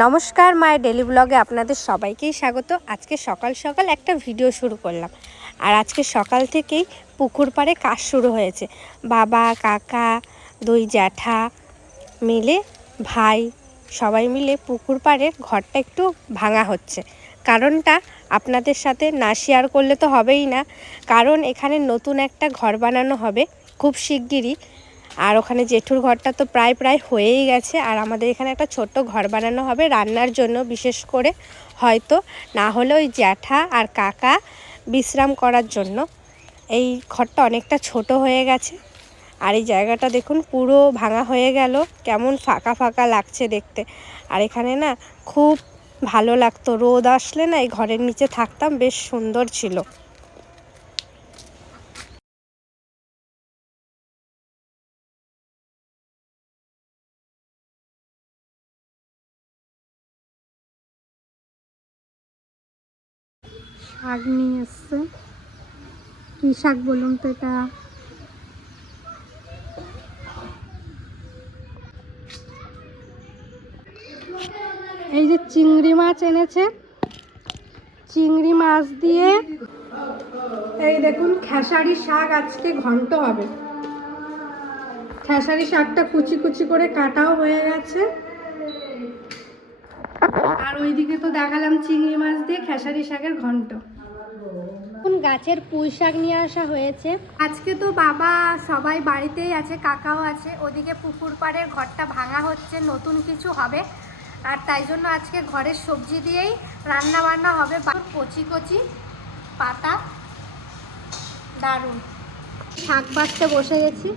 নমস্কার, মায়ের ডেলি ব্লগে আপনাদের সবাইকেই স্বাগত। আজকে সকাল সকাল একটা ভিডিও শুরু করলাম। আর আজকে সকাল থেকেই পুকুর পাড়ে কাজ শুরু হয়েছে। বাবা, কাকা, দুই জ্যাঠা মিলে, ভাই সবাই মিলে পুকুর পাড়ের ঘরটা একটু ভাঙা হচ্ছে। কারণটা আপনাদের সাথে না শেয়ার করলে তো হবেই না, কারণ এখানে নতুন একটা ঘর বানানো হবে খুব শিগগিরই। আর ওখানে জেঠুর ঘরটা তো প্রায় হয়েই গেছে। আর আমাদের এখানে একটা ছোট্ট ঘর বানানো হবে রান্নার জন্য, বিশেষ করে, হয়তো না হলে ওই জ্যাঠা আর কাকা বিশ্রাম করার জন্য। এই ঘরটা অনেকটা ছোট হয়ে গেছে। আর এই জায়গাটা দেখুন পুরো ভাঙা হয়ে গেল, কেমন ফাঁকা ফাঁকা লাগছে দেখতে। আর এখানে না খুব ভালো লাগতো, রোদ আসলে না এই ঘরের নিচে থাকতাম, বেশ সুন্দর ছিল। শাক নিয়ে এসছে, কি শাক বলুন তো এটা? এই যে চিংড়ি মাছ এনেছে, চিংড়ি মাছ দিয়ে এই দেখুন খেসারি শাক আজকে ঘন্ট হবে। খেসারি শাকটা কুচি কুচি করে কাটাও হয়ে গেছে। আর ওইদিকে তো দেখালাম চিংড়ি মাছ দিয়ে খেসারি শাকের ঘন্ট। গাছের পুঁই শাক নিয়ে আসা হয়েছে। আজকে তো বাবা সবাই বাড়িতেই আছে, কাকাও আছে। ওদিকে পুকুর পাড়ের ঘরটা ভাঙা হচ্ছে, নতুন কিছু হবে। আর তাই জন্য আজকে ঘরের সবজি দিয়েই রান্না বান্না হবে। কচি কচি পাতা, দারুণ। শাক বাছতে বসে গেছি।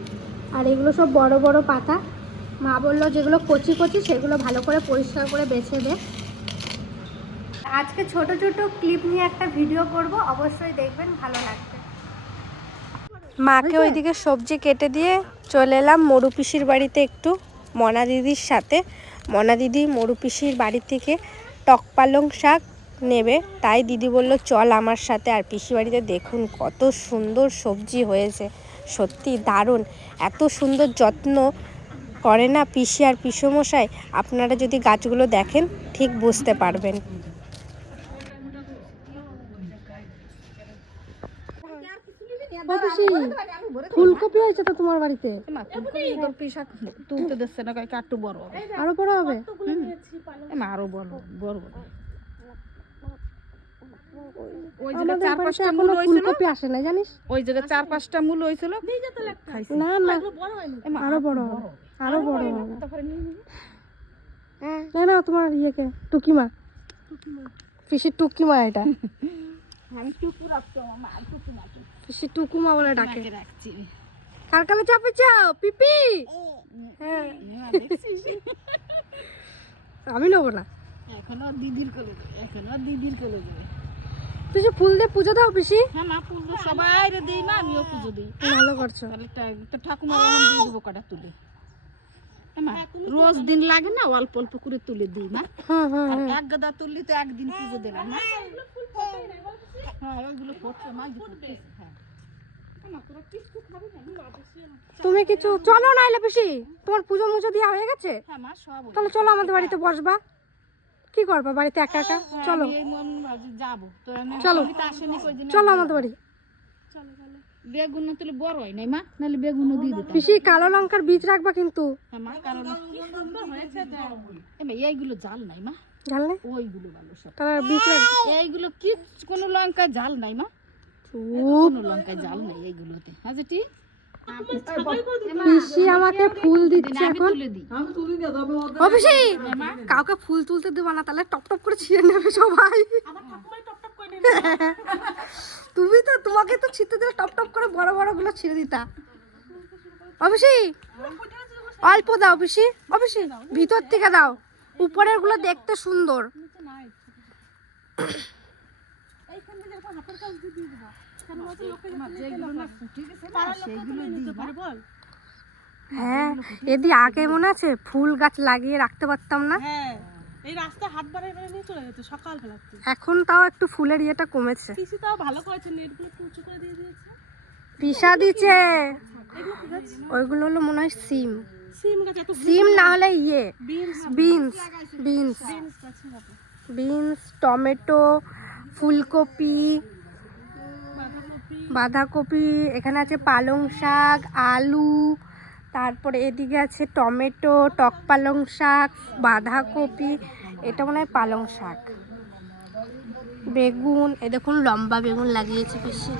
আর এগুলো সব বড় বড় পাতা। মা বললো যেগুলো কচি কচি সেগুলো ভালো করে পরিষ্কার করে বেছে দে। আজকে ছোট ছোট ক্লিপ নিয়ে একটা ভিডিও করব, অবশ্যই দেখবেন, ভালো লাগবে। মাকে ওইদিকে সবজি কেটে দিয়ে চলে এলাম মরু পিসির বাড়িতে একটু মনা দিদির সাথে। মনা দিদি মরু পিসির বাড়ি থেকে টক পালং শাক নেবে, তাই দিদি বলল চল আমার সাথে। আর পিসি বাড়িতে দেখুন কত সুন্দর সবজি হয়েছে, সত্যি দারুণ। এত সুন্দর যত্ন করে না পিসি আর পিসমশাই, আপনারা যদি গাছগুলো দেখেন ঠিক বুঝতে পারবেন। ফুলকপি হয়েছে তো তোমার বাড়িতে? তুলতে দিচ্ছে না, একটু বড় হবে, আরো বড় হবে, আরো বড় বড়। ওই জায়গায় 4-5টা মূল হয়েছিল, আসে না জানিস? ওই জায়গায় 4-5টা মূল হয়েছিল। না না, আরো বড় হবে, আরো বড় হবে। না না, তোমার ইয়েকে টুকিমা, পিসির টুকিমা এটা। আমি টুকু রাখছি, আমার টুকিমা, পিসি টুকুমা বলে ডাকে। কার কালে চাপে চাও পিপি? হ্যাঁ আমি নেবো না, এখনো দিদির কোলে যাবে, এখনো দিদির কোলে যাবে। পিসি ফুল দিয়ে পুজো দাও পিসি? হ্যাঁ মা, ফুল দিয়ে সবাই রে দেই না, আমিও পুজো দিই। ভালো করছো। তাহলে তো ঠাকুমার নাম দিয়ে দেবো কটা তুলে। রোজ দিন লাগে না, অল্প অল্প করে তুলে দিই মা। আর এক গাদা তুললি তো একদিন পুজো দিলাম না। হ্যাঁ ওইগুলো ফটো মা দিতে। তুমি কিছু চলো না এলে পিসি, তোমার পুজো মুজো দেওয়া হয়ে গেছে? হ্যাঁ মা সব। তাহলে চলো আমাদের বাড়িতে বসবা, কি করবা বাড়িতে একা একা? চলো যাবো, চলো চলো আমাদের বাড়ি। বেগুন তুলে বড় হয় নাই মা, নাহলে বেগুন দিয়ে দিতাম। পিসি কালো লঙ্কার বীজ রাখবা কিন্তু। হ্যাঁ মা, কালো লঙ্কা হয়েছে। এইগুলো জাল নাই মা, জাল নাই, ওইগুলো ভালো সব। তাহলে বীজ রাখবা। এইগুলো কি কোনো লঙ্কা জাল নাই মা, কোনো লঙ্কা জাল নাই এইগুলোতে। আচ্ছা ঠিক। পিসি আমাকে ফুল দিচ্ছে এখন। আমি তুলি দিয়ে দেব। ও পিসি, কাউকে ফুল তুলতে দেব না, তাহলে টপ টপ করে ছিঁড়ে নেবে সবাই। আমার ঠাকুমাই টপ টপ করে নেবে। তুমি তো, তোমাকে তো ছিঁড়তে দিলে টপ টপ করে বড় বড় গুলো ছিঁড়ে দিতা। ও পিসি অল্প দাও পিসি, ও পিসি ভিতর থেকে দাও, উপরের গুলো দেখতে সুন্দর। হ্যাঁ এদি আগে মনে আছে ফুল গাছ লাগিয়ে রাখতে পারতাম না? এই রাস্তা হাত বাড়ায় নিয়ে চলে যেত সকালবেলা। এখন তাও একটু ফুলের ইয়েটা কমেছে। পিসি তাও ভালো করেছে, নেটগুলো একটু উঁচু করে দিয়ে দিয়েছে। পিসা দিছে, ওইগুলো হলো মনে হয় সিম। সিম না হলে বিনস বিনস বিনস, টমেটো, ফুলকপি, বাঁধাকপি, এখানে আছে পালং শাক, আলু, তারপরে এদিকে আছে টমেটো, টক পালং শাক, বাঁধাকপি, এটা মনে হয় পালং শাক, বেগুন, এই দেখুন লম্বা বেগুন লাগিয়েছে বেশি।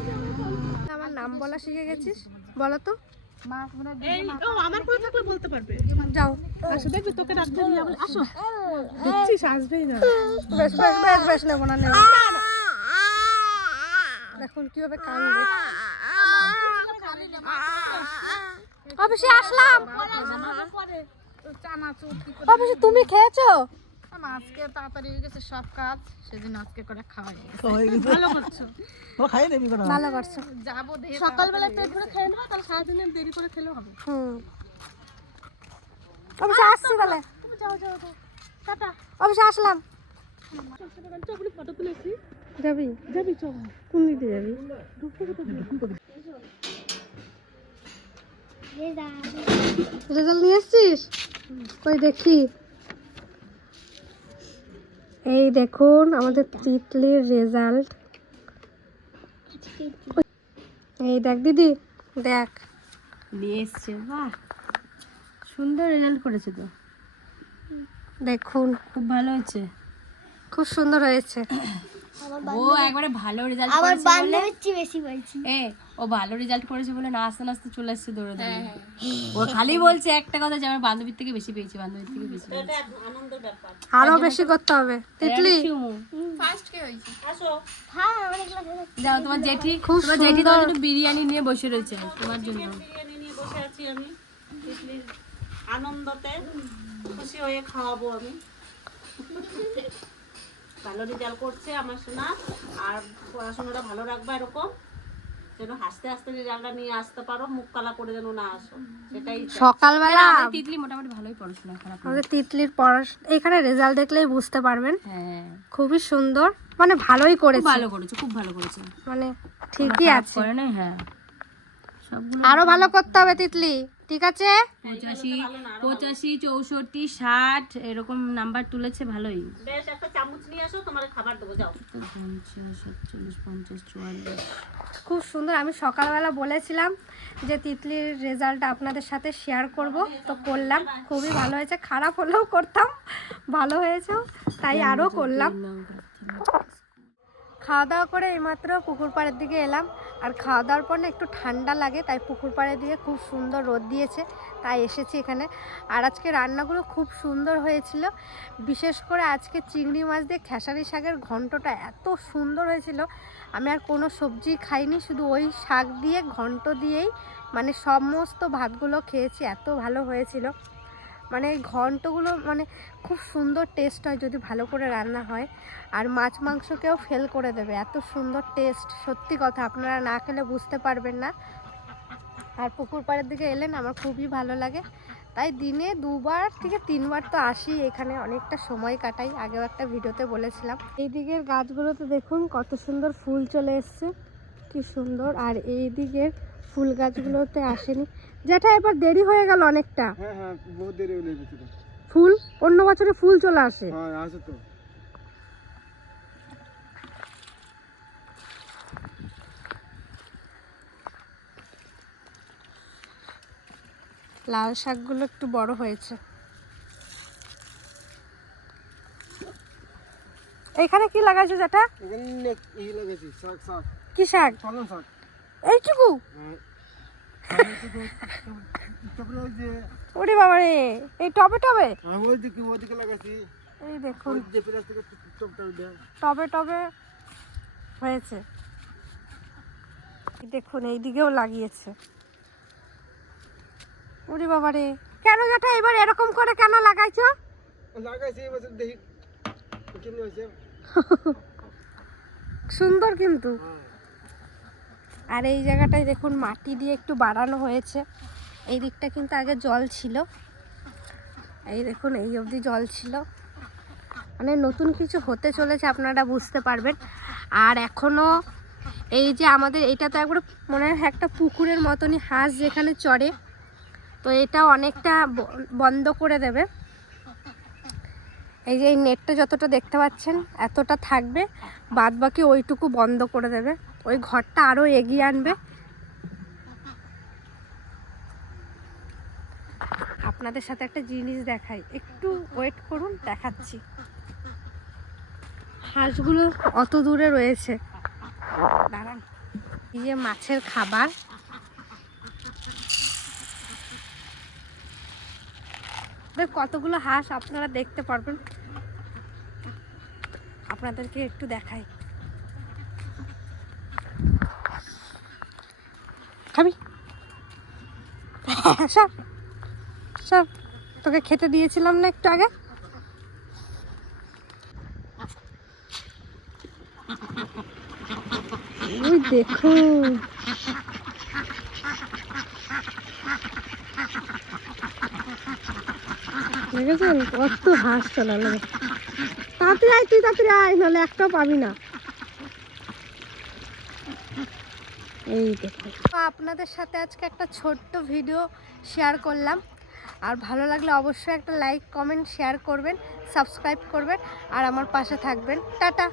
আমার নাম বলা শিখে গেছিস, বলো তো। আমার কোলে থাকলে বলতে পারবে। যাও আসো দেখবি তোকে রাখতে নিয়ে বলে আসো, দেখছিস আসবেই না। বেশ বেশ বেশ বেশ নেবো না, নেবো। দেখুন কিভাবে কান্দে। অফিসে আসলাম। অফিসে তুমি খেয়েছো? আজকে তাড়াতাড়ি হয়ে গেছে সব কাজ, সেদিন আজকে করে খাওয়াই ভালো করছো। ভালো করছো। যাবো সকালবেলায় পেট ভরে খেয়ে নেবো, তাহলে সারাদিনে দেরি করে খেলেও হবে। অফিসে আসছি তাহলে। যাও যাও টাটা। অফিসে আসলাম। ফটো তুলেছি। যাবি? যাবি চল। কোন দিকে যাবি? রেজাল্ট নিয়ে এসছিস? কই দেখি। এই দেখুন আমাদের তিতলির রেজাল্ট। এই দেখ দিদি, দেখ নিয়ে এসছে। বাহ, সুন্দর রেজাল্ট করেছে তো। দেখুন খুব ভালো হয়েছে, খুব সুন্দর হয়েছে। ও একবারে ভালো রেজাল্ট করেছে বলে বেশি বলছি। ও ভালো রেজাল্ট করেছে বলে না আস্তে আস্তে চলে আসছে দৌড়ে দৌড়ে। ও খালি বলছে একটা কথা যে আমার বান্ধবীর থেকে বেশি পেয়েছি, বান্ধবীর থেকে বেশি পেয়েছি। আনন্দের ব্যাপার, আরো বেশি করতে হবে। তিতলি ফার্স্ট কে হইছে? আসো। হ্যাঁ অনেকগুলো যাও। তোমার জেঠি, খুব তোমার জেঠি তো একটু বিরিয়ানি নিয়ে বসে রয়েছে তোমার জন্য। বিরিয়ানি নিয়ে বসে আছি আমি, তিতলির আনন্দতে খুশি হয়ে খাওয়াবো আমি। ভালো রেজাল্ট করছে আমার সোনা, আর পড়াশোনাটা ভালো রাখবা, এরকম যেন হাসতে হাসতে রেজাল্টটা নিয়ে আসতে পারো, মুখ কালা করে যেন না আসো, সেটাই। সকালবেলা তিতলি মোটামুটি ভালোই পড়াশোনা, খারাপ না। আমাদের তিতলির পড়াশোনা এখানে রেজাল্ট দেখলেই বুঝতে পারবেন। হ্যাঁ খুবই সুন্দর, মানে ভালোই করেছে, ভালো করেছে, খুব ভালো করেছে, মানে ঠিকই আছে। করে না। হ্যাঁ সবগুলো আরো ভালো করতে হবে তিতলি, ঠিক আছে? 85, 65, 64, 60 এরকম নাম্বার তুলেছে, ভালোই। বেশ, একটা চামচ নিয়ে আসো, তোমার খাবার দেবো, যাও। 50, 47, 50, 44। খুব সুন্দর। আমি সকালবেলা বলেছিলাম যে তিতলির রেজাল্টটা আপনাদের সাথে শেয়ার করব, তো করলাম। খুবই ভালো হয়েছে, খারাপ হলেও করতাম, ভালো হয়েছে তাই আরও করলাম। খাওয়া দাওয়া করে এইমাত্র পুকুর পাড়ের দিকে এলাম, আর খাওয়া দাওয়ার পর না একটু ঠান্ডা লাগে, তাই পুকুর পাড়ের দিকে খুব সুন্দর রোদ দিয়েছে, তাই এসেছি এখানে। আর আজকে রান্নাগুলো খুব সুন্দর হয়েছিল, বিশেষ করে আজকে চিংড়ি মাছ দিয়ে খেসারি শাকের ঘন্টটা এত সুন্দর হয়েছিল। আমি আর কোনো সবজি খাইনি, শুধু ওই শাক দিয়ে ঘন্ট দিয়েই মানে সমস্ত ভাতগুলো খেয়েছি, এত ভালো হয়েছিল। মানে এই ঘন্টগুলো মানে খুব সুন্দর টেস্ট হয় যদি ভালো করে রান্না হয়, আর মাছ মাংসকেও ফেল করে দেবে, এত সুন্দর টেস্ট। সত্যি কথা, আপনারা না খেলে বুঝতে পারবেন না। আর পুকুর পাড়ের দিকে এলেন আমার খুবই ভালো লাগে, তাই দিনে 2বার থেকে 3বার তো আসি এখানে, অনেকটা সময় কাটাই। আগেও একটা ভিডিওতে বলেছিলাম। এই দিকের গাছগুলোতে দেখুন কত সুন্দর ফুল চলে এসছে, কি সুন্দর। আর এই দিকের ফুল গাছগুলোতে আসেনি, যেটা এবার দেরি হয়ে গেল অনেকটা। হ্যাঁ হ্যাঁ, বহুত দেরি হয়ে গেছে তো। ফুল অন্য বছরে ফুল চলে আসে। হ্যাঁ আসে তো। লাল শাকগুলো একটু বড় হয়েছে। এখানে কি লাগাইছো যেটা? এখানে এই লাগাইছি শাক, শাক। কি শাক? পালং শাক। এইটুকু? তারপরে ওই যে ওরে বাবা রে, এই টবে টবে? ওইদিকে লাগাইছি। এই দেখুন ওই যে প্লাস্টিকের টবটা ওইটা। টবে টবে হয়েছে। দেখুন এই দিকেও লাগিয়েছে। ওরে বাবা রে, কেন যেটা এবার এরকম করে কেন লাগাইছো? লাগাইছি এবছর, দেখি কেমন হয়েছে। সুন্দর কিন্তু। আর এই জায়গাটায় দেখুন মাটি দিয়ে একটু বাড়ানো হয়েছে। এই দিকটা কিন্তু আগে জল ছিল, এই দেখুন এই অবধি জল ছিল, মানে নতুন কিছু হতে চলেছে, আপনারা বুঝতে পারবেন। আর এখনও এই যে আমাদের এটা তো একবার মনে হয় একটা পুকুরের মতনই, হাঁস যেখানে চড়ে তো এটা অনেকটা বন্ধ করে দেবে। এই যে এই নেটটা যতটা দেখতে পাচ্ছেন এতটা থাকবে, বাদ বাকি ওইটুকু বন্ধ করে দেবে, ওই ঘরটা আরও এগিয়ে আনবে। আপনাদের সাথে একটা জিনিস দেখাই, একটু ওয়েট করুন, দেখাচ্ছি। হাঁসগুলো অত দূরে রয়েছে, দাঁড়ান। এই যে মাছের খাবার, কতগুলো হাঁস আপনারা দেখতে পারবেন, আপনাদেরকে একটু দেখাই। খাবি? সব সব তোকে খেতে দিয়েছিলাম না একটু আগে। ওই দেখো, দেখেছেন কত হাঁস চলালো। তাড়াতাড়ি আয়, তুই তাড়াতাড়ি আয়, নাহলে একটাও পাবি না। এই দেখো, আপনাদের সাথে আজকে একটা ছোট্ট ভিডিও শেয়ার করলাম। আর ভালো লাগলে অবশ্যই একটা লাইক, কমেন্ট, শেয়ার করবেন, সাবস্ক্রাইব করবেন আর আমার পাশে থাকবেন। টাটা।